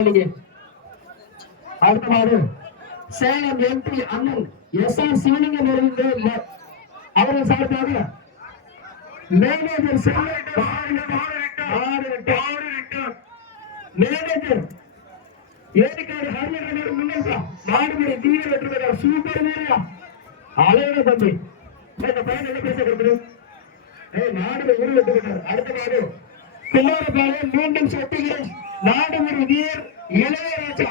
நீங்க. அடுத்த மாடு சேலம் எம்பி அண்ணன் எஸ் ஆர் சிவலிங்கம் அவர்கள் அவர்கள் சார்பாக மேனேஜர் மேனேஜர் ஏடிக்காடு ஹரியானா முன்னேற்றா மாடுபடி தீர வெற்றி பெற்றார் சூப்பர் வீரா அழகான தம்பி இந்த பையன் என்ன பேச கொடுக்குது ஏய் நாடு உரு அடுத்த மாடு குமாரபாளையம் மீண்டும் சட்டுகிறேன் நாடு ஒரு இளைய ரேஜா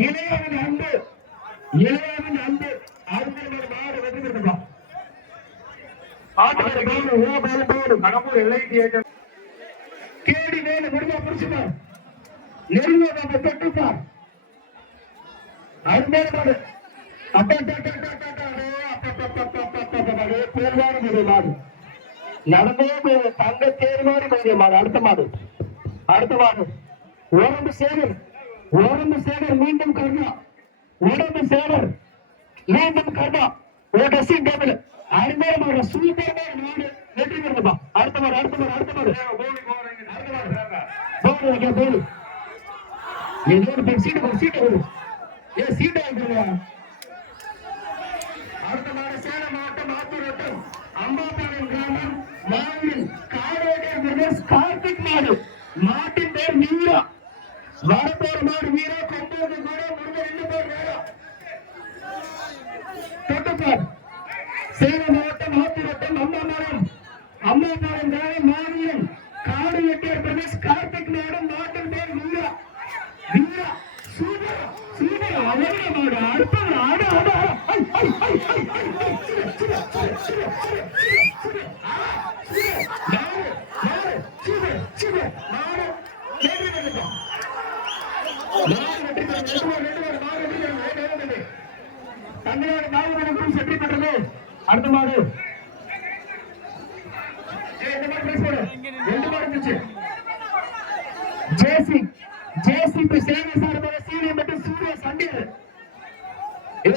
இளையவன் அன்பு இளையவன் அன்பு அருமையான மாடு வெற்றி பெற்றார் ஆட்டு மாடு ஓ கேடி வேலை முடிஞ்சா புடிச்சுப்பார் நெருங்க நம்ம தொட்டுப்பார் அருமையான மாடு மாடு நடந்தே தங்க தேர் அடுத்த மாடு அடுத்த மாடு உடம்பு சேகர் உடம்பு சேகர் மீண்டும் கர்ணா. உடம்பு சேகர் மீண்டும் கர்ணா. ஒரு டெஸ்டிங் டேபிள் அருமையான மாடு சூப்பர் மாடு வெற்றி பெறுதுப்பா அடுத்த மாடு அடுத்த மாடு அடுத்த மாடு போடு வைக்க போடு ஏதோ ஒரு சீட்டு ஒரு சீட்டு வரும் ஏ சீட்டை வைக்கிறா அடுத்த மாடு சேலம் மாவட்டம் ஆத்தூர் வட்டம் அம்பாபாளையம் கிராமம் காரோடர் பிரதர்ஸ் கார்த்திக் மாடு மாட்டின் பேர் வீரா. வரப்போர் மாடு வீரா கொம்போது கூட முடிஞ்ச ரெண்டு பேர் வீரா. தொட்டுப்பார். சேலம் மாவட்டம் ஆத்தூர் வட்டம் அம்பாபாளையம் அம்பாபாளையம் கிராமம் மாவியன் காடு வெட்டியர் பிரதேஷ் கார்த்திக் நாடு மாட்டின் பேர் வீரா. வீரா சூப்பர் சூப்பர். அழகிய மாடு. அடுத்தது ஆடு ஆடு ஆடு ஐ, ஐ, ஐ, ஐ, ஐ, ஐ, சிறு, சிறு, சிறு, சிறு, சிறு, சிறு, சிறு, ஆ, சிறு, மாடு, மாடு, சிறு, சிறு, மாடு, வெற்றி பெற்றுட்டோம். மாடு வெற்றி பெற்றது. ரெண்டு பேர், ரெண்டு பேர், மாடு வெற்றி பெற்றது. ஏய், ஏய், ஏய், ஏய். தமிழ்நாடு மாவட்ட வெற்றி பெற்றது அடுத்த மாடு. மாடு ரெண்டு மாடு இருந்துச்சு.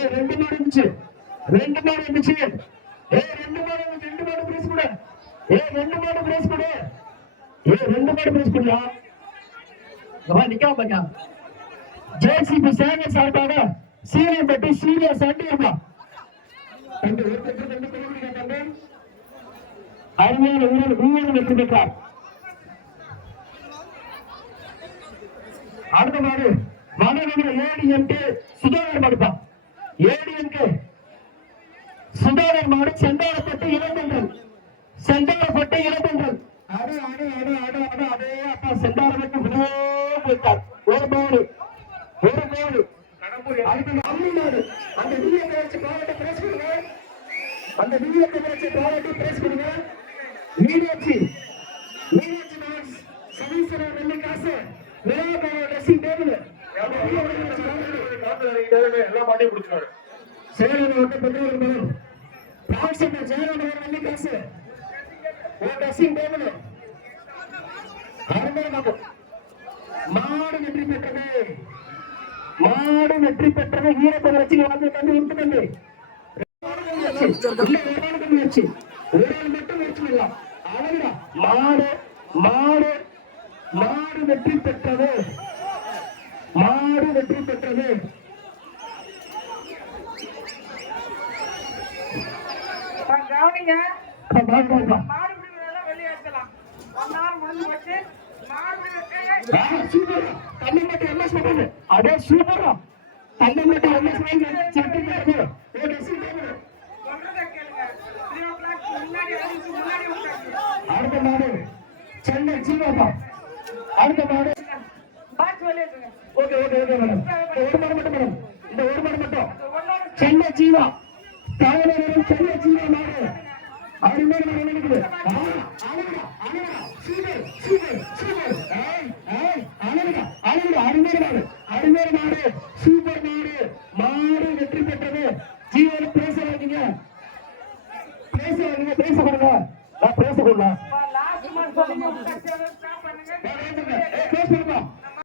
ரெண்டு மாடு இருந்துச்சு. ரெண்டு மாடு இருந்துச்சு. ஏ ரெண்டு மாடு ரெண்டு மாடு பிரைஸ் கூட. ஏ ரெண்டு மாடு பிரைஸ் கொடு. ஏ ரெண்டு மாடு பிரைஸ் கொடுயா வா பாக்கா. ஜேசிபி சேவை சார்பாக சீனியம் பட்டி சீனியர் சண்டீர் தம்பி ஒருத்தர் ரெண்டு பேரும் தம்பி. அருமையான ஊழல் ஊழல் வெற்றி பெற்றார். அடுத்த மாடு வடநகர ஏடிஎம்கே சுதாகர் மாடுப்பா ஏடிஎம்கே சுதாகர் மாடு செந்தாரப்பட்டு இளந்தங்கள் செந்தாரப்பட்டு அடு அடு அடு அடு அடு அதே அப்பா செந்தாரப்பட்டு ஒரு மாடு ஒரு மாடு அடுத்த அந்த வீடியோத்தை வச்சு பாராட்டி பிரஸ் பண்ணுங்க அந்த வீடியோத்தை வச்சு பாராட்டி பிரஸ் பண்ணுங்க மீனாட்சி மீனாட்சி மார்க்ஸ் சதீஸ்வரர் வெள்ளி காசு விளையாட்டு ட்ரெஸ்ஸிங் டேபிள் எல்லாம் மாட்டி கொடுத்துருவாரு சேலம் வந்து பெற்றோர் மனம். பாக்ஸன் ஜெயராமன் வெள்ளி காசு. ஒரு ட்ரெஸ்ஸிங் டேபிள் மாடு வெற்றி பெற்றது. மாடு வெற்றி பெற்றது ஈரப்பத வச்சு வந்து தந்து விட்டு தந்து. முயற்சி ஒரு ஆள் மட்டும் முயற்சி இல்லை. அழகுடா. மாடு மாடு மாடு வெற்றி பெற்றது. மாடு வெற்றி பெற்றது. கவனிங்க. மாடு பிடிக்கிறதெல்லாம் வெளியே எடுக்கலாம் ஒரு நாள் முடிஞ்சு போச்சு மாடு பிடிக்க ஆ, சூப்பரா. தண்ணி மட்டும் என்ன சொல்றது? அடே சூப்பரா. தண்ணி மட்டும் என்ன சொல்றது? சட்டி மேலே. ஒரு dressing table. சொல்றதை கேளுங்க த்ரீ ஓ கிளாக் முன்னாடி அடிச்சு முன்னாடி விட்டாச்சு அடுத்த மாடு சென்னை ஜீவாபா அடுத்த மாடு பாக்ஸ் வெளியே இருக்குங்க ஓகே ஓகே ஓகே மேடம் இந்த ஒரு மாடு மட்டும் மேடம் இந்த ஒரு மாடு மட்டும் ஒன்னோட சென்னை ஜீவா தலைவரும் சென்னை ஜீவா மாடு அருமையான மாடு நினைக்குது அழகா அழகா சூப்பர் சூப்பர் சூப்பர் ஏய் ஏய் அழகா அழகா அருமையான மாடு அருமையான மாடு சூப்பர் மாடு மாடு வெற்றி பெற்றது ஜீவன் பேச வாங்க பேச வாங்க பேச கொடுங்க நான் பேச கொடுங்க